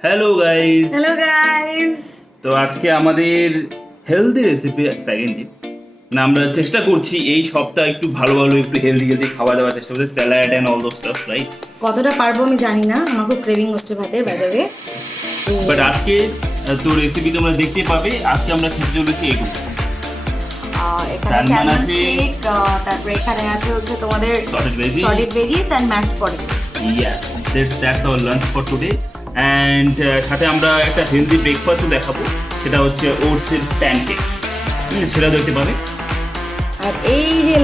Hello guys. Hello guys. তো আজকে আমাদের হেলদি রেসিপি সেকেন্ড না, আমরা চেষ্টা করছি এই সপ্তাহ একটু ভালো ভালো একটু হেলদি খাওয়া দাওয়ার চেষ্টা করছি, salad and all those staff, right? কতটা পারবো আমি জানি না, আমার খুব ক্রেভিং হচ্ছে ভাতের বাইরে। বাট আজকে তো রেসিপি তোমরা দেখতে পাবে। আজকে আমরা খেতে চলেছি এটুকু। এখানে Salmon স্যালমন আছে। স্টিক, তারপরে এখানে আছে হচ্ছে তোমাদের Sorted veggie. Solid veggies and mashed potatoes. Yes, that's our lunch for today. And সাথে আমরা একটা হেলদি ব্রেকফাস্টও দেখাবো, সেটা হচ্ছে ওটসের প্যানকেক। সেটাও দেখতে পাবে। আর এই যে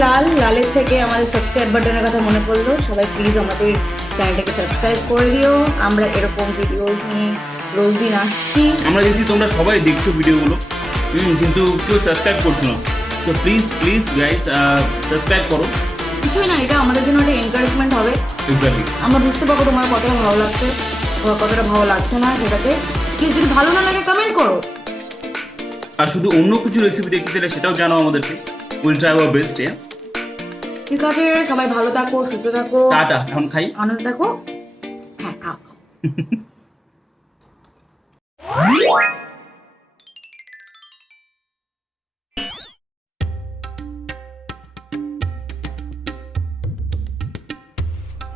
লালের থেকে আমাদের সাবস্ক্রাইব বাটনের কথা মনে পড়লো, সবাই প্লিজ আমাদের চ্যানেলটাকে সাবস্ক্রাইব করে দিও। আমরা এরকম ভিডিওস নিয়ে রোজ দিন আসছি। আমরা দেখছি তোমরা সবাই দেখছো ভিডিওগুলো, কিন্তু কেউ সাবস্ক্রাইব করছো না। তো প্লিজ গাইস সাবস্ক্রাইব করো। কিছুই না, এটা আমাদের জন্য একটা এনকারেজমেন্ট হবে। এক্স্যাক্টলি। আমরা বুঝতে পারবো তোমার কতটা ভালো লাগছে বা কতটা ভালো লাগছে না সেটাতে। প্লিজ যদি ভালো না লাগে কমেন্ট করো। আর শুধু অন্য কিছু রেসিপি দেখতে চাইলে সেটাও জানাও আমাদেরকে। Will try our best. ঠিক আছে, সবাই ভালো থাকো, সুস্থ থাকো, টাটা, এখন খাই। আনন্দ থাকো। হ্যাঁ, খাও।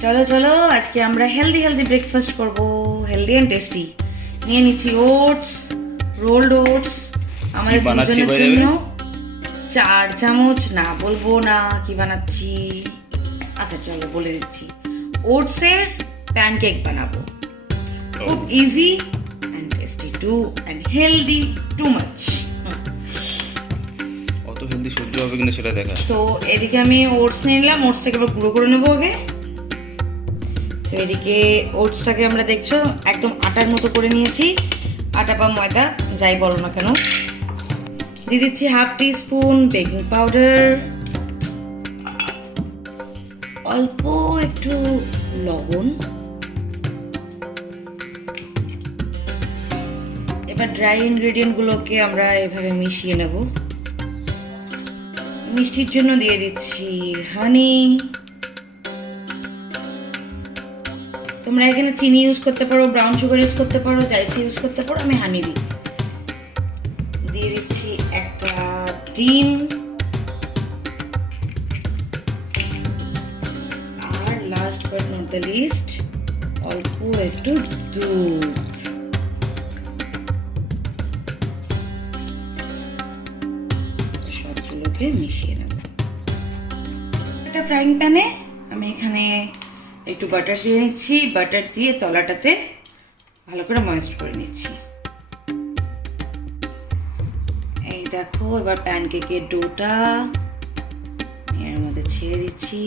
চলো চলো, আজকে আমরা হেলদি ব্রেকফাস্ট করব, হেলদি এন্ড টেস্টি। নিয়ে নিচ্ছি ওটস, রোলড ওটস আমাদের কি বানাচ্ছি দুজনের by the way? জন্য। 4 চামচ, না বলবো না কি বানাচ্ছি। আচ্ছা চলো বলে দিচ্ছি, ওটসের প্যানকেক বানাবো। খুব easy and tasty too and healthy too much. অত হেলদি সহ্য হবে কিনা সেটা দেখা। তো এদিকে আমি ওটস নিয়ে নিলাম, ওটসটাকে এবার গুঁড়ো করে নেবো আগে। তো এদিকে ওটসটাকে আমরা দেখছো একদম আটার মতো করে নিয়েছি, আটা বা ময়দা যাই বলো না কেন। দিয়ে দিচ্ছি 1/2 টিস্পুন বেকিং পাউডার, অল্প একটু লবণ। এবার ড্রাই ইনগ্রেডিয়েন্টগুলোকে আমরা এভাবে মিশিয়ে নেব। মিষ্টির জন্য দিয়ে দিচ্ছি হানি। তোমরা এখানে চিনি ইউজ করতে পারো, ব্রাউন সুগার ইউজ করতে পারো, যা ইচ্ছে ইউজ করতে পারো। আমি হানি দিই। দিয়ে দিচ্ছি একটা ডিম, আর last but not the least অল্প একটু দুধ। সবগুলোকে মিশিয়ে নেব। একটা ফ্রাইং প্যানে আমি এখানে একটু বাটার দিয়ে নিচ্ছি। বাটার দিয়ে তলাটাতে ভালো করে ময়েস্ট করে নিচ্ছি। এই দেখো, এবার প্যানকেকের ডোটা এর মধ্যে ছেড়ে দিচ্ছি।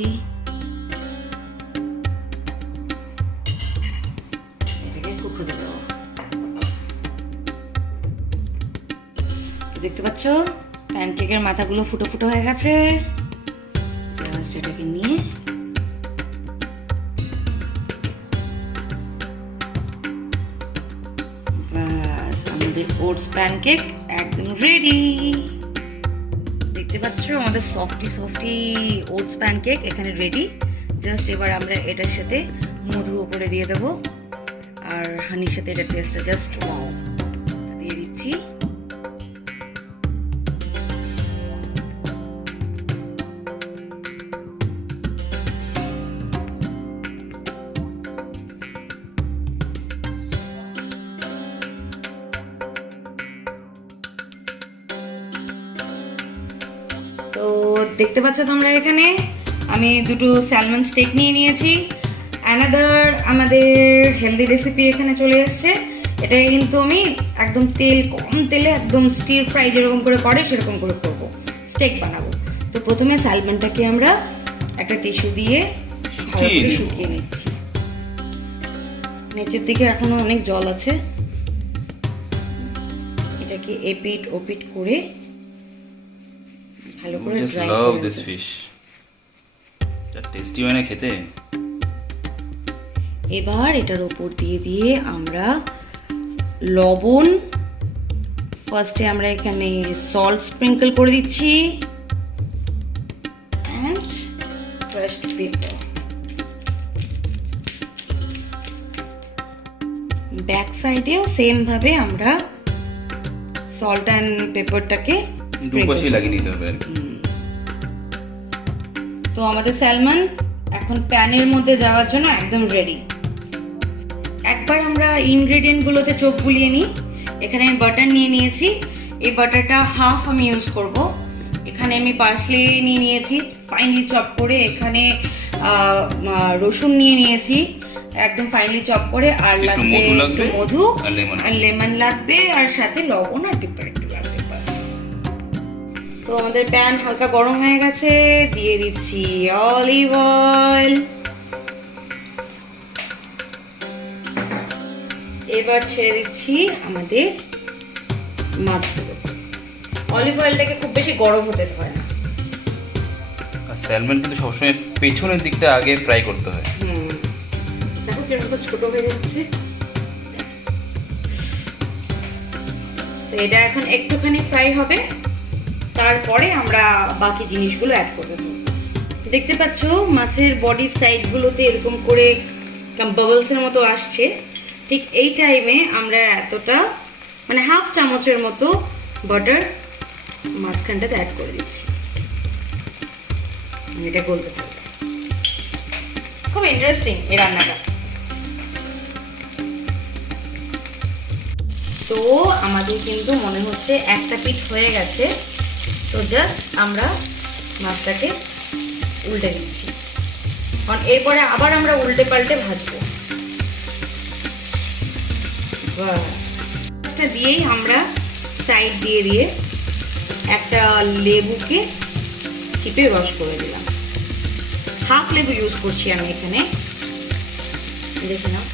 এটাকে কুক হতে দেবো। তো দেখতে পাচ্ছ প্যানকেকের মাথাগুলো ফুটো ফুটো হয়ে গেছে। জাস্ট এটাকে নিয়ে আমাদের ওটস প্যানকেক একদম রেডি। দেখতে পাচ্ছ আমাদের সফটি ওটস প্যানকেক এখানে রেডি। জাস্ট এবার আমরা এটার সাথে মধু উপরে দিয়ে দেব, আর হানির সাথে এটা টেস্টটা জাস্ট ওয়াও। দিয়ে দিচ্ছি। তো দেখতে পাচ্ছ তোমরা এখানে আমি দুটো স্যালমন স্টেক নিয়ে নিয়েছি। অ্যানাদার আমাদের হেলদি রেসিপি এখানে চলে এসছে। এটা কিন্তু আমি একদম কম তেলে একদম স্টির ফ্রাই যেরকম করে সেরকম করে করবো, স্টেক বানাবো। তো প্রথমে স্যালমনটাকে আমরা একটা টিস্যু দিয়ে ভালো করে শুকিয়ে নিচ্ছি। নিচের দিকে এখনো অনেক জল আছে। এটাকে এপিট ওপিট করে ভালো করে ড্রাই করে লাভ দিস ফিশ। যা টেস্টি হয় না খেতে। এবার এটার উপর দিয়ে আমরা লবণ, ফার্স্টে আমরা এখানে সল্ট স্প্রিঙ্কল করে দিচ্ছি অ্যান্ড crushed pepper. ব্যাক সাইডেও সেম ভাবে আমরা সল্ট অ্যান্ড পেপারটাকে দুপাশেই লাগিয়ে নিতে হবে আর কি। তো আমাদের স্যালমন এখন প্যানের মধ্যে যাওয়ার জন্য একদম রেডি। একবার আমরা ইনগ্রেডিয়েন্টগুলোতে চোখ বুলিয়ে নিই। এখানে আমি বাটার নিয়ে নিয়েছি, এই বাটারটা হাফ আমি ইউজ করব। এখানে আমি পার্সলে নিয়ে নিয়েছি ফাইনলি চপ করে, এখানে রসুন নিয়ে নিয়েছি একদম ফাইনলি চপ করে, আর লাগবে একটু মধু আর লেমন লাগবে, আর সাথে লবণ আর পেপার একটু লাগবে, বাস। তো আমাদের প্যান হালকা গরম হয়ে গেছে, দিয়ে দিচ্ছি অলিভ অয়েল। এবার ছেড়ে দিচ্ছি আমাদের মাছগুলো। অলিভ অয়েলটাকে খুব বেশি গরম হতে হয় না। আর স্যালমন কিন্তু সবসময় পেছনের দিকটা আগে ফ্রাই করতে হয়। দেখো কিরকম ছোট হয়ে যাচ্ছে। তো এটা এখন একটুখানি ফ্রাই হবে, তারপরে আমরা বাকি জিনিসগুলো অ্যাড করে দেবো। দেখতে পাচ্ছ মাছের বডির সাইডগুলোতে এরকম করে বাবলসের মতো আসছে। ঠিক এই টাইমে আমরা এতটা মানে হাফ চামচের মতো বাটার মাঝখানটাতে অ্যাড করে দিচ্ছি। এটা গলতে থাকবে। খুব ইন্টারেস্টিং এই রান্নাটা। তো আমাদের কিন্তু মনে হচ্ছে একটা পিঠ হয়ে গেছে, তো জাস্ট আমরা মাছটাকে উল্টে দিচ্ছি, কারণ এরপরে আবার আমরা উল্টে পাল্টে ভাজবো। মাছটা দিয়েই আমরা সাইড দিয়ে দিয়ে একটা লেবুকে চিপে রস করে দিলাম। হাফ লেবু ইউজ করছি আমি এখানে, দেখে নাও।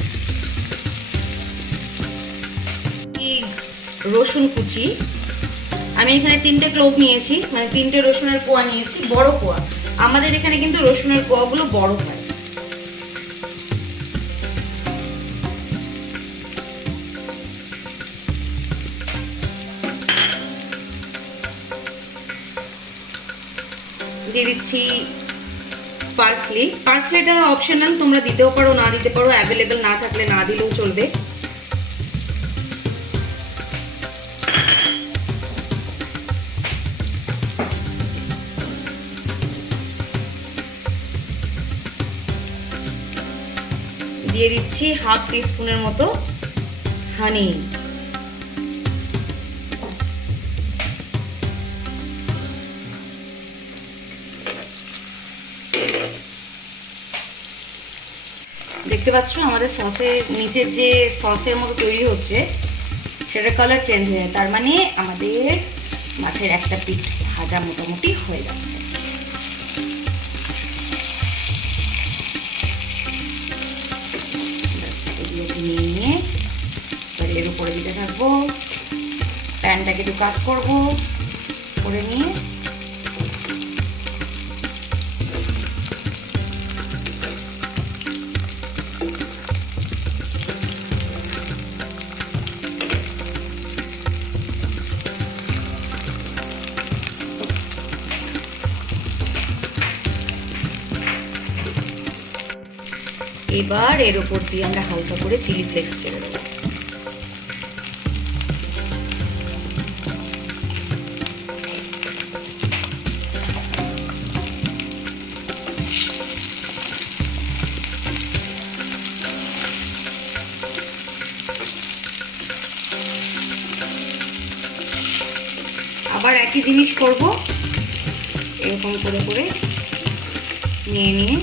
রসুন কুচি আমি এখানে 3টে ক্লোভ নিয়েছি, মানে 3টে রসুনের কোয়া নিয়েছি, বড় কোয়া। আমাদের এখানে কিন্তু রসুনের কোয়াগুলো বড় হয়। দিয়ে দিচ্ছি পার্সলি। পার্সলিটা অপশনাল, তোমরা দিতেও পারো না দিতে পারো, অ্যাভেলেবেল না থাকলে না দিলেও চলবে। দিয়ে দিচ্ছি হাফ টিস্পুনের মতো হানি। দেখতে পাচ্ছ আমাদের সসের নিচের যে সসের মতো তৈরি হচ্ছে সেটার কালার চেঞ্জ হয়ে যায়, তার মানে আমাদের মাছের একটা পিঠ ভাজা মোটামুটি হয়ে যাচ্ছে। নিয়ে এর উপরে দিতে থাকবো, প্যানটাকে একটু কাট করবো করে নিয়ে এবার এর উপর দিয়ে আমরা হালকা করে চিলি ফ্লেক্স ছেড়ে দেবো। আবার একই জিনিস করব, এরকম করে করে নিয়ে নিয়ে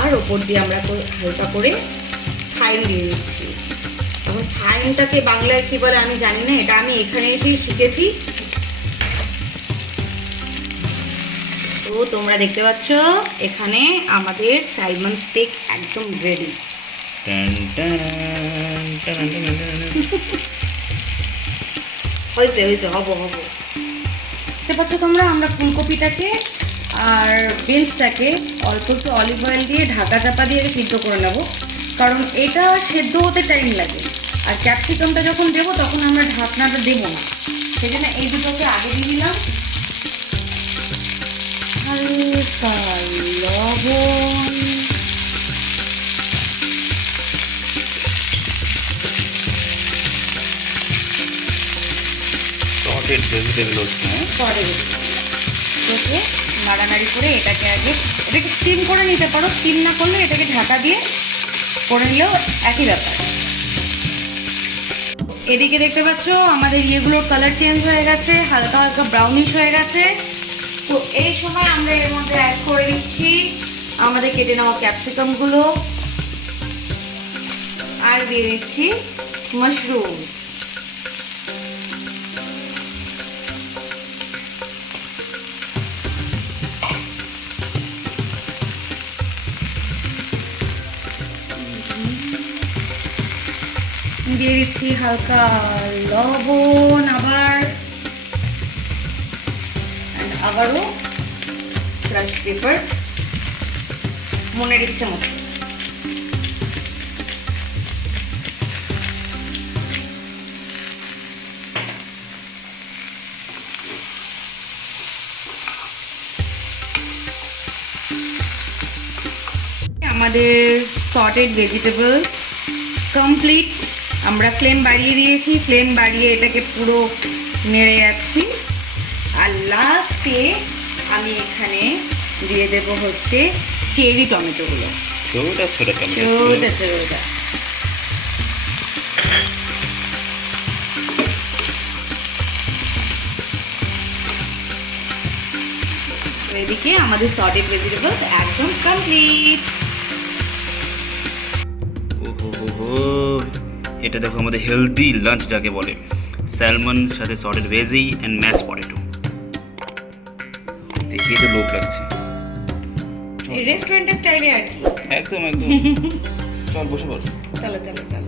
আর ওপর দিয়ে আমরা হালকা করে থাইম দিয়ে দিচ্ছি। এখন থাইমটাকে বাংলায় কি বলে আমি জানি না, এটা আমি এখানে এসেই শিখেছি। তো তোমরা দেখতে পাচ্ছ এখানে আমাদের স্যালমন স্টেক একদম রেডি। হয়েছে হয়েছে, হবো হবো। দেখতে পাচ্ছ তোমরা আমরা ফুলকপিটাকে আর বিনসটাকে অল্প একটু অলিভ অয়েল দিয়ে ঢাকা চাপা দিয়ে সিদ্ধ করে নেব, কারণ এটা সেদ্ধ হতে টাইম লাগে। আর ক্যাপসিকামটা যখন দেবো তখন আমরা ঢাকনাটা দেবো না, সেই জন্য এই দুটোকে আগে দিয়ে দিলাম। হালকা লবণ, সটেড ভেজিটেবল হচ্ছে, হ্যাঁ? পরে এটাকে নাড়ানাড়ি করে এটাকে স্টিম করে নিতে পারো, স্টিম না করলে এটাকে ঢাকা দিয়ে করে নিলেও একই ব্যাপার। এদিকে দেখতে পাচ্ছ আমাদের ইয়েগুলোর কালার চেঞ্জ হয়ে গেছে, হালকা হালকা ব্রাউনিশ হয়ে গেছে। তো এই সময় আমরা এর মধ্যে অ্যাড করে দিচ্ছি আমাদের কেটে নেওয়া ক্যাপসিকামগুলো, আর দিয়ে দিচ্ছি মাশরুম। দিয়ে দিচ্ছি হালকা লবণ, আবারও ক্রাশ পেপার মনের ইচ্ছে মতো। আমাদের সটেড ভেজিটেবলস কমপ্লিট। আমরা ফ্লেম বাড়িয়ে দিয়েছি, ফ্লেম বাড়িয়ে এটাকে পুরো নেড়ে যাচ্ছি। আর লাস্টে আমি এখানে দিয়ে দেব হচ্ছে চেরি টমেটোগুলো, ছোটা ছোটা টমেটো। ছোটা ছোটা। তো এদিকে আমাদের সটেড ভেজিটেবলস একদম কমপ্লিট। ওহো, এটা দেখো আমাদের হেলদি লাঞ্চ যাকে বলে, স্যালমন সাথে sauteed veggie and mash potato. দেখিয়ে তো লোভ লাগছে, রেস্টুরেন্টের স্টাইলে আর কি। একদম একদম। চল বসে পড়। চলো চলো চলো।